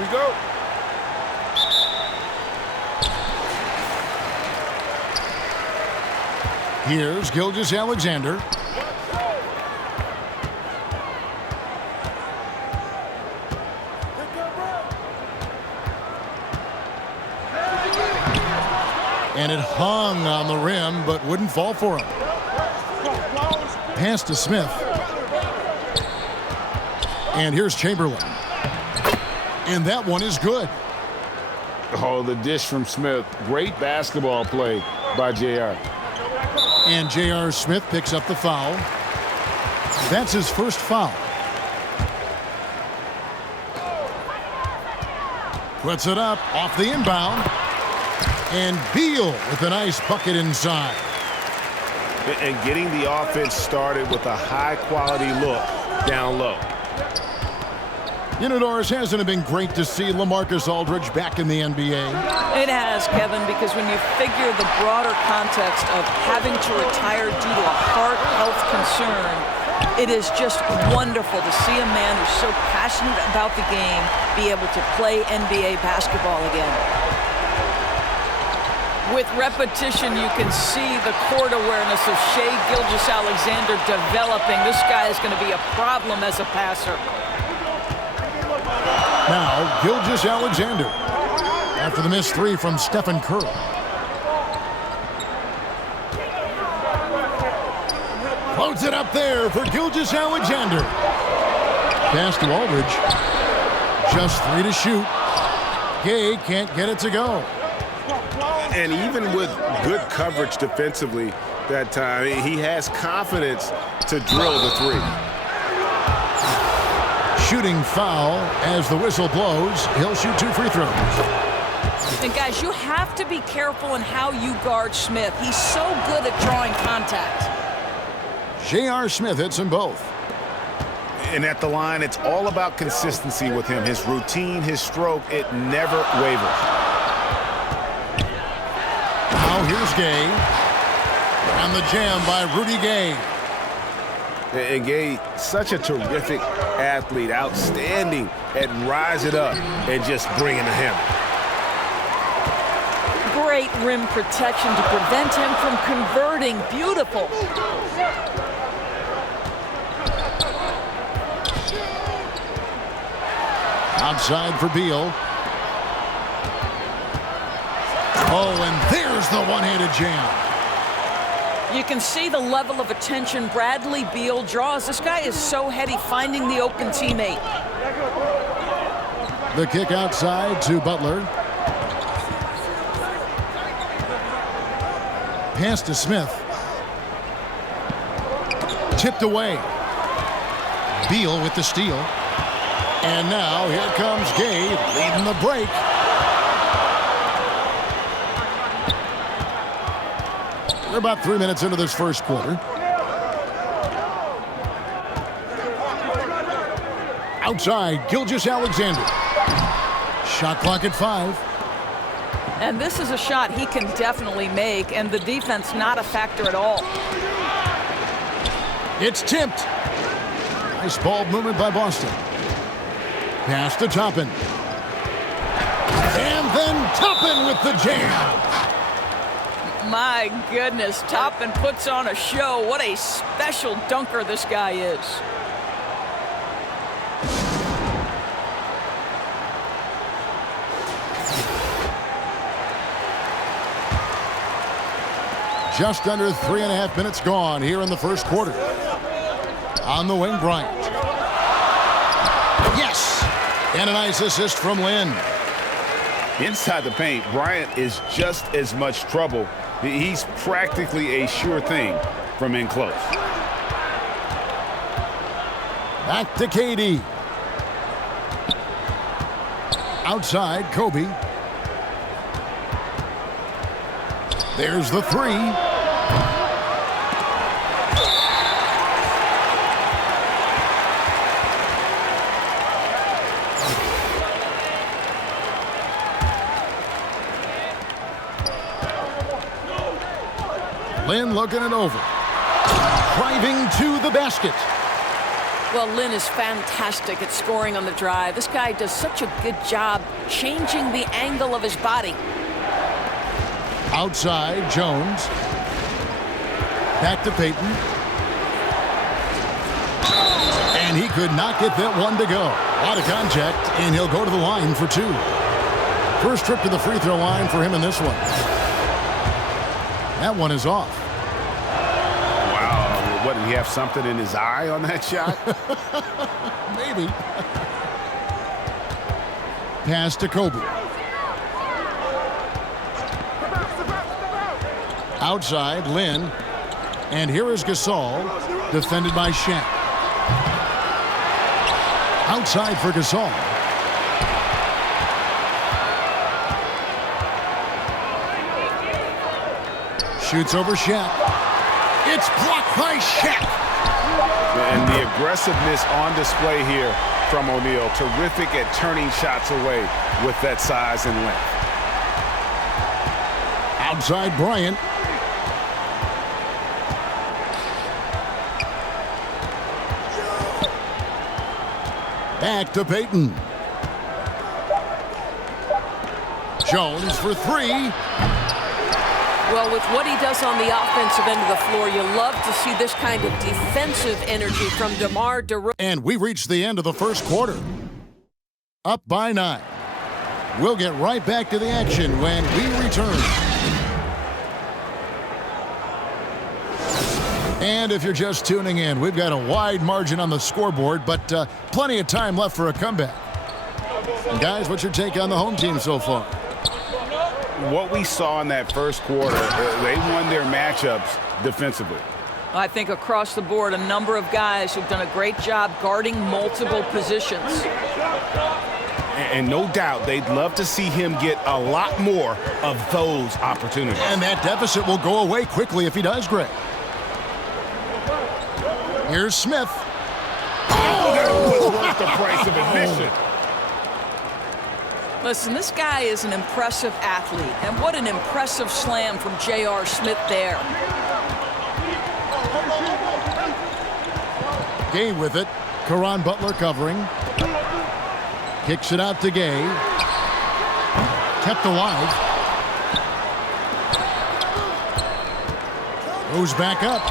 we go. Here's Gilgeous-Alexander. And it hung on the rim, but wouldn't fall for him. Pass to Smith. And here's Chamberlain. And that one is good. Oh, the dish from Smith. Great basketball play by J.R. And J.R. Smith picks up the foul. That's his first foul. Puts it up off the inbound. And Beal with a nice bucket inside. And getting the offense started with a high-quality look down low. Unidors, hasn't it been great to see LaMarcus Aldridge back in the NBA? It has, Kevin, because when you figure the broader context of having to retire due to a heart health concern, it is just wonderful to see a man who's so passionate about the game be able to play NBA basketball again. With repetition, you can see the court awareness of Shai Gilgeous-Alexander developing. This guy is going to be a problem as a passer. Now, Gilgeous-Alexander after the missed three from Stephen Curry. Floats it up there for Gilgeous-Alexander. Pass to Aldridge. Just 3 to shoot. Gay can't get it to go. And even with good coverage defensively that time, he has confidence to drill the three. Shooting foul as the whistle blows. He'll shoot 2 free throws. And guys, you have to be careful in how you guard Smith. He's so good at drawing contact. J.R. Smith hits them both. And at the line, it's all about consistency with him. His routine, his stroke, it never wavers. Now here's Gay. And the jam by Rudy Gay. And Gay, such a terrific athlete, outstanding at rising up and just bringing the hammer. Great rim protection to prevent him from converting. Beautiful. Outside for Beal. Oh, and there's the one-handed jam. You can see the level of attention Bradley Beal draws. This guy is so heady finding the open teammate. The kick outside to Butler. Pass to Smith. Tipped away. Beal with the steal. And now here comes Gay leading the break. We're about 3 minutes into this first quarter. Outside, Gilgeous-Alexander. Shot clock at 5. And this is a shot he can definitely make, and the defense not a factor at all. It's tipped. Nice ball movement by Boston. Pass to Toppin. And then Toppin with the jam. My goodness, Toppin puts on a show. What a special dunker this guy is. Just under 3.5 minutes gone here in the first quarter. On the wing, Bryant. Yes! And a nice assist from Lynn. Inside the paint, Bryant is just as much trouble. He's practically a sure thing from in close. Back to KD. Outside, Kobe. There's the three. Lynn looking it over. Driving to the basket. Well, Lynn is fantastic at scoring on the drive. This guy does such a good job changing the angle of his body. Outside, Jones. Back to Payton. And he could not get that one to go. Out of contact, and he'll go to the line for two. First trip to the free throw line for him in this one. That one is off. Wow. What, did he have something in his eye on that shot? Maybe. Pass to Kobe. Outside, Lynn. And here is Gasol, defended by Shaq. Outside for Gasol. Shoots over Shaq. It's blocked by Shaq. And the aggressiveness on display here from O'Neal. Terrific at turning shots away with that size and length. Outside Bryant. Back to Payton. Jones for three. Well, with what he does on the offensive end of the floor, you love to see this kind of defensive energy from DeMar DeRozan. And we reached the end of the first quarter. Up by 9. We'll get right back to the action when we return. And if you're just tuning in, we've got a wide margin on the scoreboard, but plenty of time left for a comeback. And guys, what's your take on the home team so far? What we saw in that first quarter, they won their matchups defensively. I think across the board, a number of guys who've done a great job guarding multiple positions. And no doubt they'd love to see him get a lot more of those opportunities. And that deficit will go away quickly if he does, Greg. Here's Smith. Oh, that was worth the price of admission. Listen, this guy is an impressive athlete, and what an impressive slam from J.R. Smith there. Gay with it. Caron Butler covering. Kicks it out to Gay. Kept alive. Goes back up.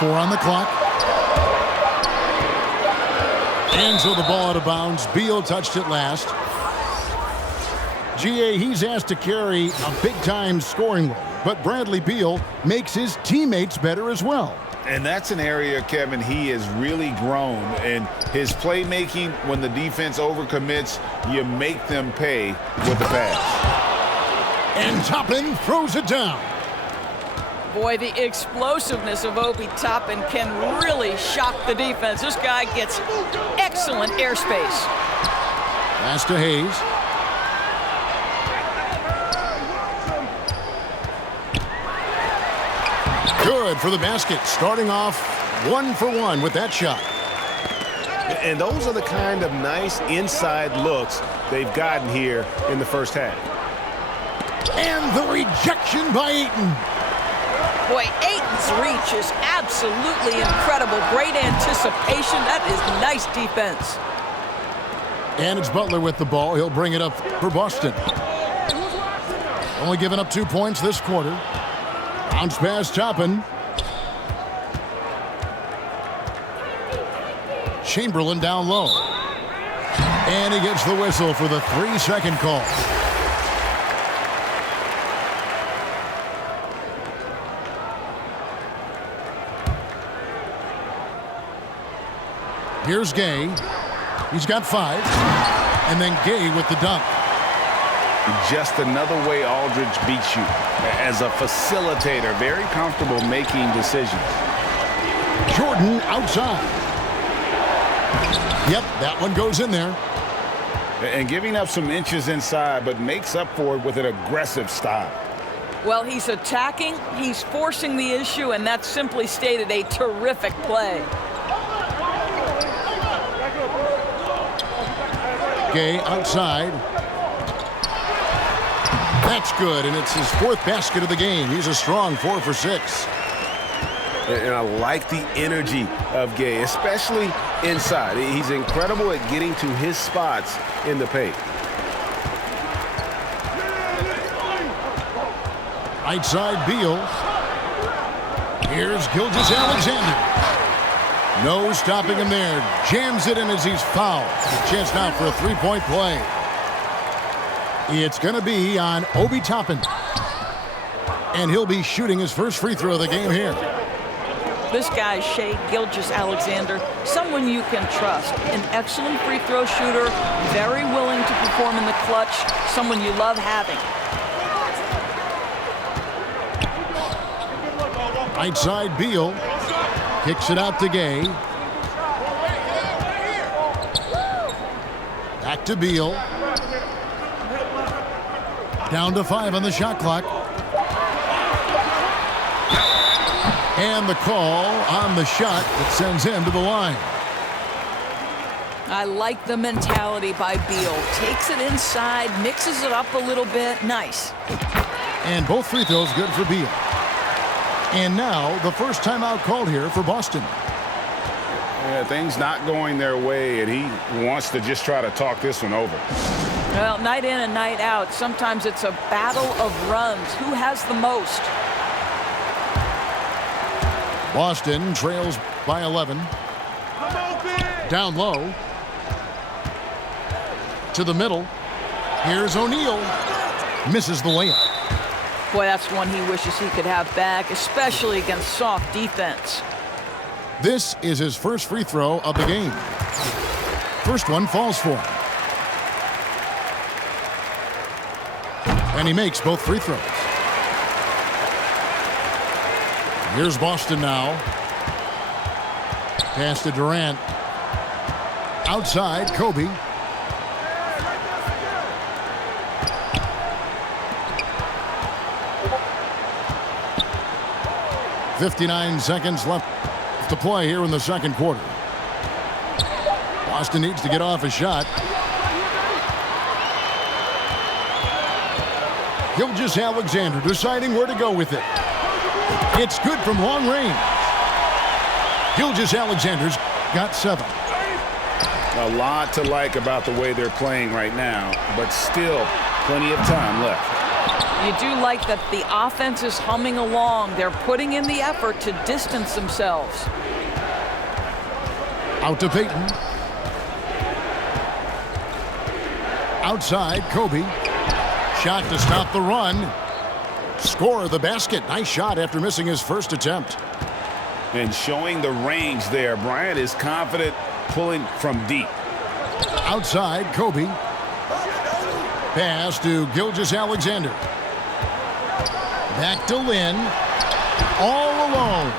4 on the clock. And so the ball out of bounds. Beal touched it last. GA, he's asked to carry a big-time scoring role, but Bradley Beal makes his teammates better as well. And that's an area, Kevin, he has really grown. And his playmaking, when the defense overcommits, you make them pay with the pass. And Toppin throws it down. Boy, the explosiveness of Obi Toppin can really shock the defense. This guy gets excellent airspace. Pass to Hayes. Good for the basket. Starting off 1 for 1 with that shot. And those are the kind of nice inside looks they've gotten here in the first half. And the rejection by Ayton. Boy, Ayton's reach is absolutely incredible. Great anticipation. That is nice defense. And it's Butler with the ball. He'll bring it up for Boston. Only giving up 2 points this quarter. Bounce pass Toppin. Chamberlain down low. And he gets the whistle for the 3-second call. Here's Gay. He's got 5. And then Gay with the dunk. Just another way Aldridge beats you. As a facilitator, very comfortable making decisions. Jordan outside. Yep, that one goes in there. And giving up some inches inside, but makes up for it with an aggressive style. Well, he's attacking, he's forcing the issue, and that's simply stated a terrific play. Gay outside. That's good, and it's his 4th basket of the game. He's a strong 4 for 6. And I like the energy of Gay, especially inside. He's incredible at getting to his spots in the paint. Right side, Beal. Here's Gilgeous-Alexander. No stopping him there. Jams it in as he's fouled. Chance now for a three-point play. It's going to be on Obi Toppin. And he'll be shooting his first free throw of the game here. This guy, Shai Gilgeous-Alexander, someone you can trust. An excellent free throw shooter, very willing to perform in the clutch, someone you love having. Right side, Beal. Kicks it out to Gay. Back to Beal. Down to 5 on the shot clock. And the call on the shot that sends him to the line. I like the mentality by Beal. Takes it inside, mixes it up a little bit. Nice. And both free throws good for Beal. And now the first timeout called here for Boston. Yeah, things not going their way, and he wants to just try to talk this one over. Well, night in and night out, sometimes it's a battle of runs. Who has the most? Boston trails by 11. Down low. To the middle. Here's O'Neal. Misses the layup. Boy, that's one he wishes he could have back, especially against soft defense. This is his first free throw of the game. First one falls for him. And he makes both free throws. Here's Boston now. Pass to Durant. Outside, Kobe. .59 seconds left to play here in the second quarter. Boston needs to get off a shot. Gilgeous-Alexander deciding where to go with it. It's good from long range. Gilgeous-Alexander's got 7. A lot to like about the way they're playing right now, but still plenty of time left. You do like that the offense is humming along. They're putting in the effort to distance themselves. Out to Payton. Outside, Kobe. Shot to stop the run. Score of the basket. Nice shot after missing his first attempt. And showing the range there. Bryant is confident pulling from deep. Outside, Kobe. Pass to Gilgeous-Alexander. Back to Lynn. All alone.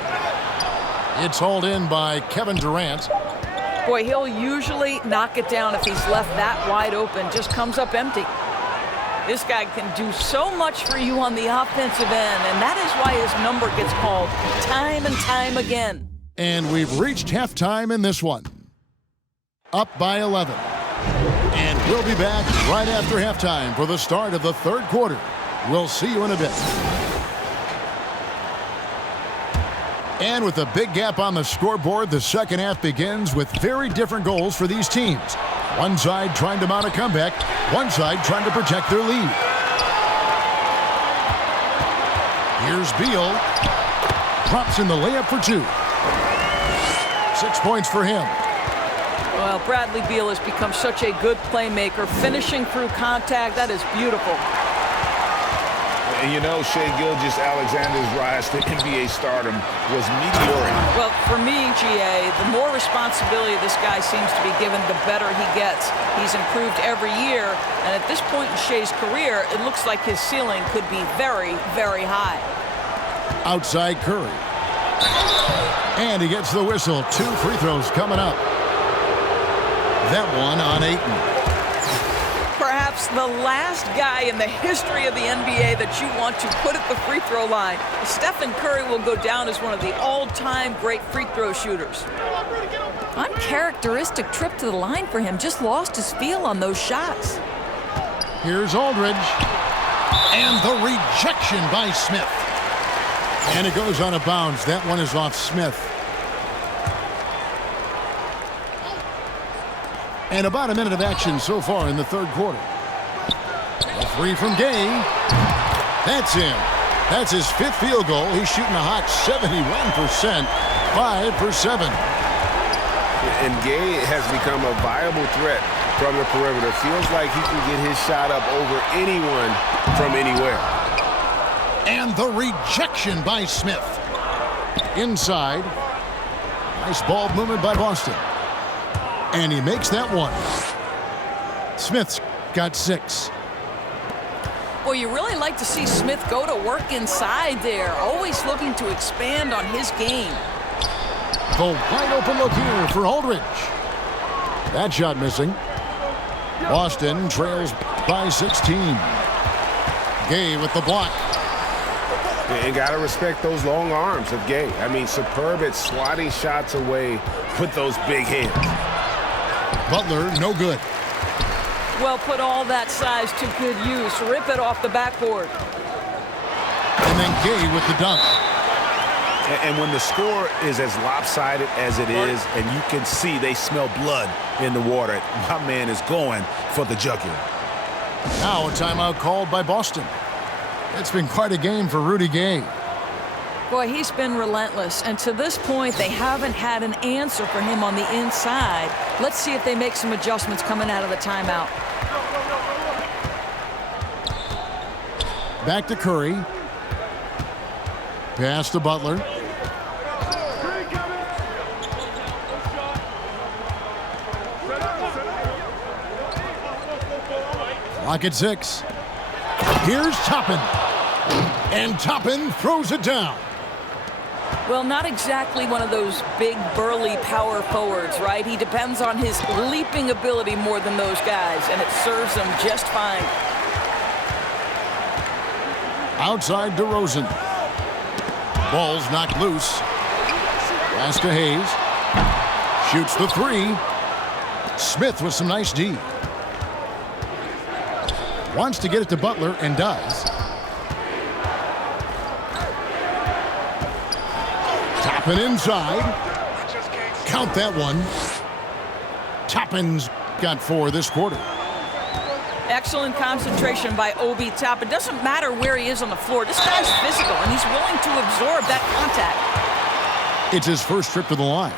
It's hauled in by Kevin Durant. Boy, he'll usually knock it down if he's left that wide open. Just comes up empty. This guy can do so much for you on the offensive end, and that is why his number gets called time and time again. And we've reached halftime in this one. Up by 11. And we'll be back right after halftime for the start of the third quarter. We'll see you in a bit. And with a big gap on the scoreboard, the second half begins with very different goals for these teams. One side trying to mount a comeback, one side trying to protect their lead. Here's Beal. Drops in the layup for 2. 6 points for him. Well, Bradley Beal has become such a good playmaker, finishing through contact. That is beautiful. And you know, Shai Gilgeous-Alexander's rise to NBA stardom was meteoric. Well, for me, GA, the more responsibility this guy seems to be given, the better he gets. He's improved every year, and at this point in Shai's career, it looks like his ceiling could be very, very high. Outside Curry. And he gets the whistle. 2 free throws coming up. That one on Ayton. Perhaps the last guy in the history of the NBA that you want to put at the free throw line. Stephen Curry will go down as one of the all-time great free throw shooters. Uncharacteristic trip to the line for him. Just lost his feel on those shots. Here's Aldridge. And the rejection by Smith. And it goes out of bounds. That one is off Smith. And about a minute of action so far in the third quarter. A three from Gay. That's in. That's his fifth field goal. He's shooting a hot 71%. 5 for 7. And Gay has become a viable threat from the perimeter. Feels like he can get his shot up over anyone from anywhere. And the rejection by Smith. Inside. Nice ball movement by Boston. And he makes that one. Smith's got 6. Well, you really like to see Smith go to work inside there, always looking to expand on his game. The wide open look here for Aldridge. That shot missing. Boston trails by 16. Gay with the block. And got to respect those long arms of Gay. I mean, superb at swatting shots away with those big hands. Butler, no good. Well, put all that size to good use. Rip it off the backboard. And then Gay with the dunk. And when the score is as lopsided as it is, and you can see they smell blood in the water, my man is going for the jugular. Now a timeout called by Boston. It's been quite a game for Rudy Gay. Boy, he's been relentless, and to this point, they haven't had an answer for him on the inside. Let's see if they make some adjustments coming out of the timeout. Back to Curry. Pass to Butler. Clock at 6. Here's Toppin. And Toppin throws it down. Well, not exactly one of those big, burly power forwards, right? He depends on his leaping ability more than those guys, and it serves him just fine. Outside DeRozan. Ball's knocked loose. Pass to Hayes. Shoots the 3. Smith with some nice D. Wants to get it to Butler and does. Toppin inside. Count that one. Toppin's got 4 this quarter. Excellent concentration by Obi Toppin. It doesn't matter where he is on the floor. This guy's physical, and he's willing to absorb that contact. It's his first trip to the line.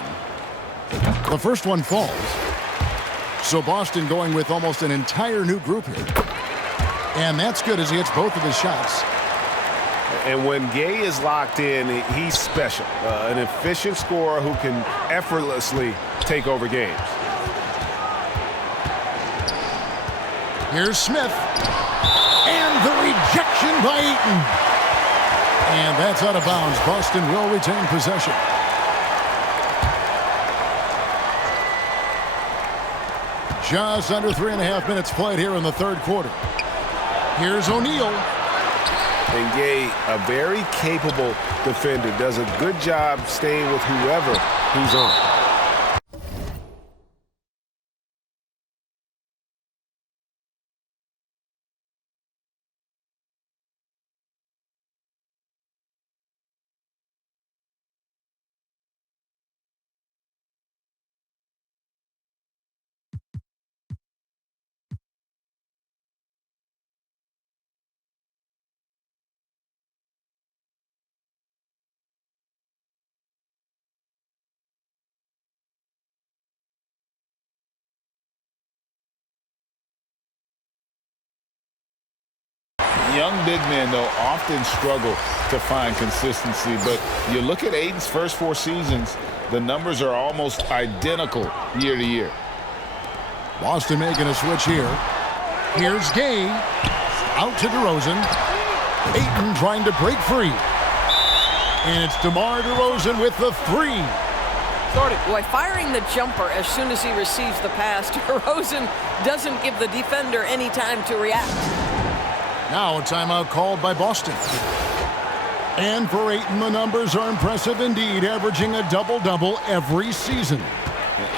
The first one falls. So Boston going with almost an entire new group here. And that's good as he hits both of his shots. And when Gay is locked in, he's special. An efficient scorer who can effortlessly take over games. Here's Smith. And the rejection by Eaton. And that's out of bounds. Boston will retain possession. Just under 3.5 minutes played here in the third quarter. Here's O'Neal. And Gay, a very capable defender, does a good job staying with whoever he's on. Young big men, though, often struggle to find consistency. But you look at Ayton's first 4 seasons, the numbers are almost identical year to year. Boston making a switch here. Here's Gay. Out to DeRozan. Ayton trying to break free. And it's DeMar DeRozan with the 3. Boy, firing the jumper as soon as he receives the pass. DeRozan doesn't give the defender any time to react. Now a timeout called by Boston. And for Ayton, the numbers are impressive indeed, averaging a double-double every season.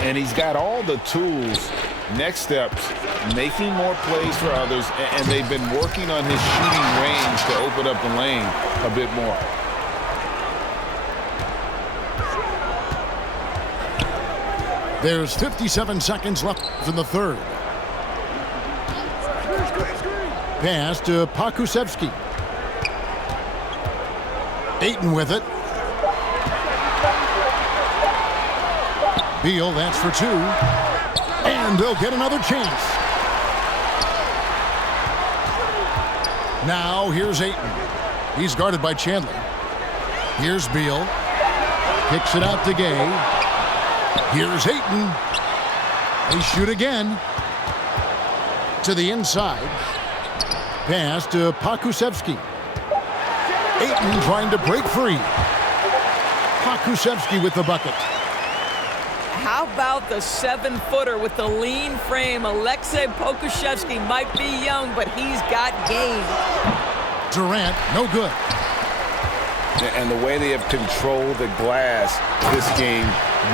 And he's got all the tools, next steps, making more plays for others, and they've been working on his shooting range to open up the lane a bit more. There's 57 seconds left in the third. Pass to Pokusevski. Ayton with it. Beal, that's for two. And they'll get another chance. Now here's Ayton. He's guarded by Chandler. Here's Beal. Kicks it out to Gay. Here's Ayton. They shoot again. To the inside. Pass to Pokusevski. Ayton trying to break free. Pokusevski with the bucket. How about the 7-footer with the lean frame? Aleksej Pokusevski might be young, but he's got game. Durant, no good. And the way they have controlled the glass this game,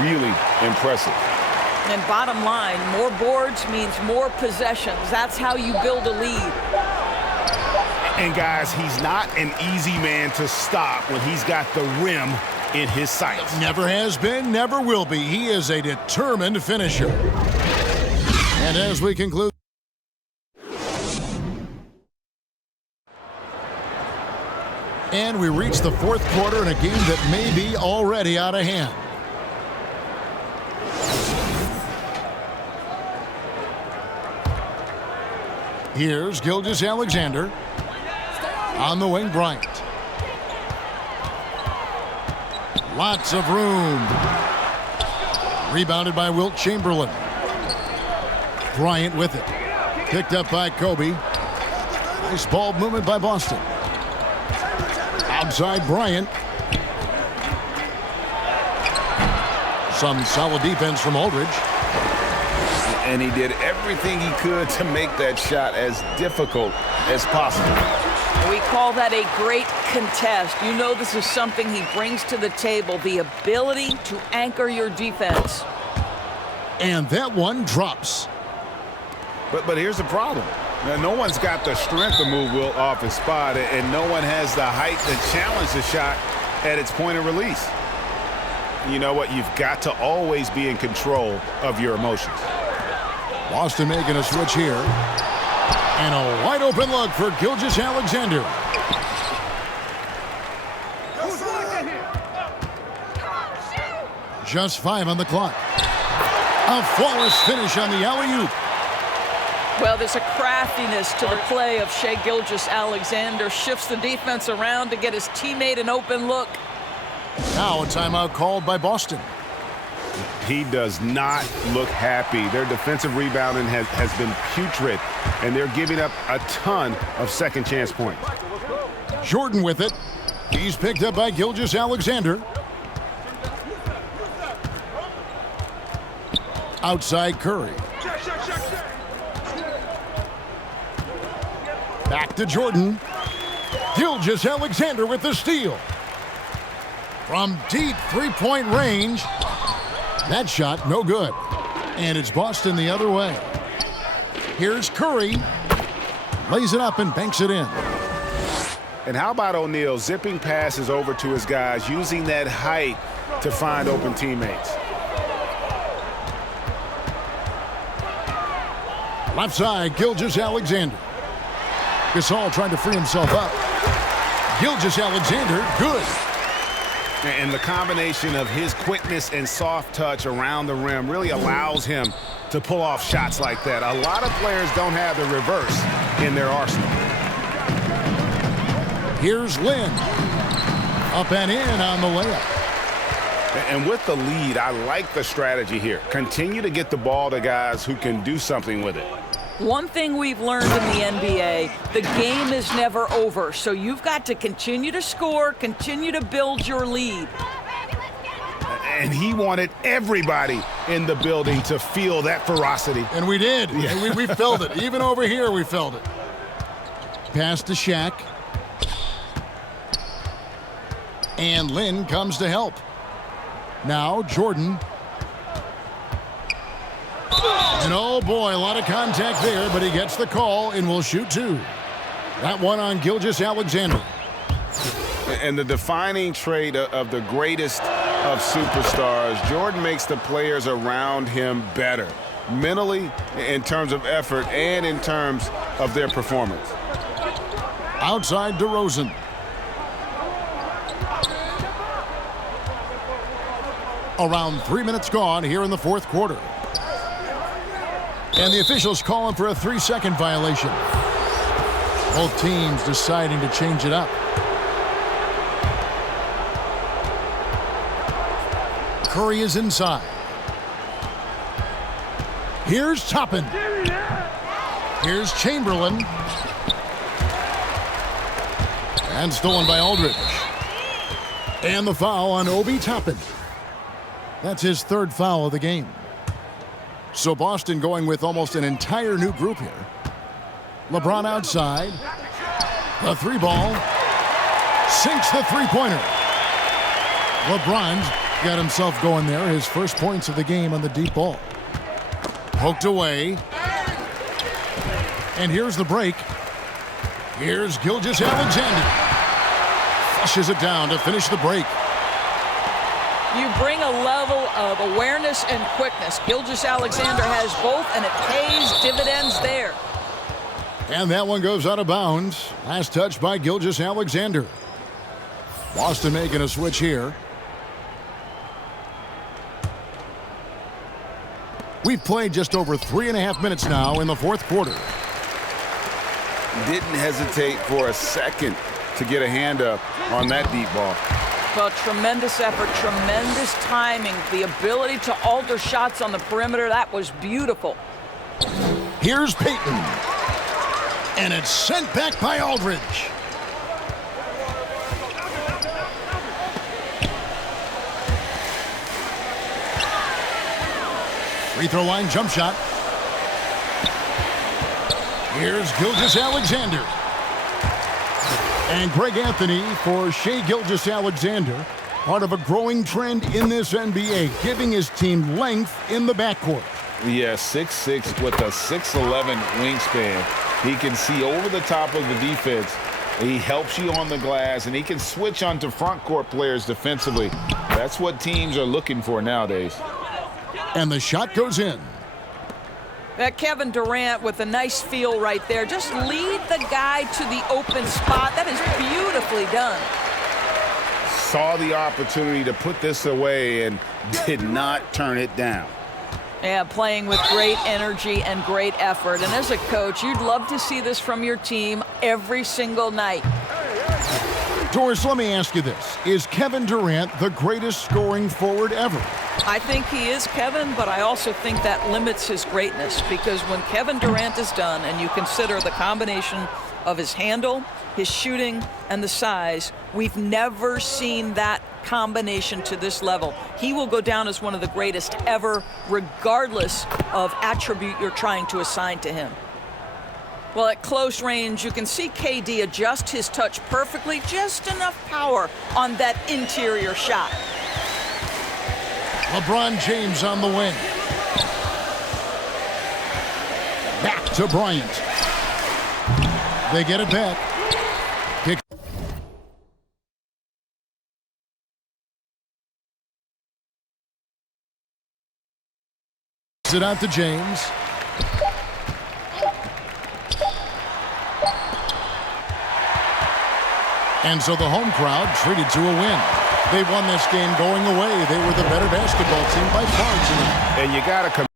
really impressive. And bottom line, more boards means more possessions. That's how you build a lead. And guys, he's not an easy man to stop when he's got the rim in his sights. Never has been, never will be. He is a determined finisher. And as we conclude, and we reach the fourth quarter in a game that may be already out of hand. Here's Gilgeous-Alexander. On the wing, Bryant. Lots of room. Rebounded by Wilt Chamberlain. Bryant with it. Picked up by Kobe. Nice ball movement by Boston. Outside Bryant. Some solid defense from Aldridge. And he did everything he could to make that shot as difficult as possible. We call that a great contest. You know this is something he brings to the table, the ability to anchor your defense. And that one drops. But here's the problem. Now, no one's got the strength to move Wilt off his spot, and no one has the height to challenge the shot at its point of release. You know what? You've got to always be in control of your emotions. Boston making a switch here. And a wide open look for Gilgeous-Alexander. Just 5 on the clock. A flawless finish on the alley-oop. Well, there's a craftiness to the play of Shai Gilgeous-Alexander. Shifts the defense around to get his teammate an open look. Now a timeout called by Boston. He does not look happy. Their defensive rebounding has been putrid, and they're giving up a ton of second chance points. Jordan with it. He's picked up by Gilgeous-Alexander. Outside Curry. Back to Jordan. Gilgeous-Alexander with the steal. From deep three-point range. That shot, no good. And it's Boston the other way. Here's Curry. Lays it up and banks it in. And how about O'Neal zipping passes over to his guys, using that height to find open teammates? Left side, Gilgeous-Alexander. Gasol trying to free himself up. Gilgeous-Alexander, good. And the combination of his quickness and soft touch around the rim really allows him to pull off shots like that. A lot of players don't have the reverse in their arsenal. Here's Lynn. Up and in on the layup. And with the lead, I like the strategy here. Continue to get the ball to guys who can do something with it. One thing we've learned in the NBA, the game is never over. So you've got to continue to score, continue to build your lead. And he wanted everybody in the building to feel that ferocity. And we did. Yeah. And we felt it. Even over here, we felt it. Pass to Shaq. And Lynn comes to help. Now Jordan. And oh boy, a lot of contact there, but he gets the call and will shoot two. That one on Gilgeous-Alexander. And the defining trait of the greatest of superstars. Jordan makes the players around him better, mentally, in terms of effort, and in terms of their performance. Outside DeRozan. Around 3 minutes gone here in the fourth quarter. And the officials calling for a 3-second violation. Both teams deciding to change it up. Curry is inside. Here's Toppin. Here's Chamberlain. And stolen by Aldridge. And the foul on Obi Toppin. That's his third foul of the game. So Boston going with almost an entire new group here. LeBron outside. The three ball. Sinks the three-pointer. LeBron's got himself going there. His first points of the game on the deep ball. Poked away. And here's the break. Here's Gilgeous-Alexander. Flushes it down to finish the break. You bring a level of awareness and quickness. Gilgeous-Alexander has both, and it pays dividends there. And that one goes out of bounds. Last touch by Gilgeous-Alexander. Boston making a switch here. We've played just over 3.5 minutes now in the fourth quarter. Didn't hesitate for a second to get a hand up on that deep ball. Well, tremendous effort, tremendous timing, the ability to alter shots on the perimeter. That was beautiful. Here's Payton. And it's sent back by Aldridge. Free throw line jump shot. Here's Gilgeous-Alexander. And Greg Anthony for Shai Gilgeous-Alexander, part of a growing trend in this NBA, giving his team length in the backcourt. Yeah, 6'6" with a 6'11" wingspan. He can see over the top of the defense. He helps you on the glass, and he can switch onto front court players defensively. That's what teams are looking for nowadays. And the shot goes in. That Kevin Durant with a nice feel right there. Just lead the guy to the open spot. That is beautifully done. Saw the opportunity to put this away and did not turn it down. Yeah, playing with great energy and great effort. And as a coach, you'd love to see this from your team every single night. Doris, let me ask you this. Is Kevin Durant the greatest scoring forward ever? I think he is, Kevin, but I also think that limits his greatness, because when Kevin Durant is done and you consider the combination of his handle, his shooting, and the size, we've never seen that combination to this level. He will go down as one of the greatest ever, regardless of attribute you're trying to assign to him. Well, at close range, you can see KD adjust his touch perfectly, just enough power on that interior shot. LeBron James on the wing. Back to Bryant. They get it back. Kick. It out to James. And so the home crowd treated to a win. They won this game going away. They were the better basketball team by far tonight. And you got to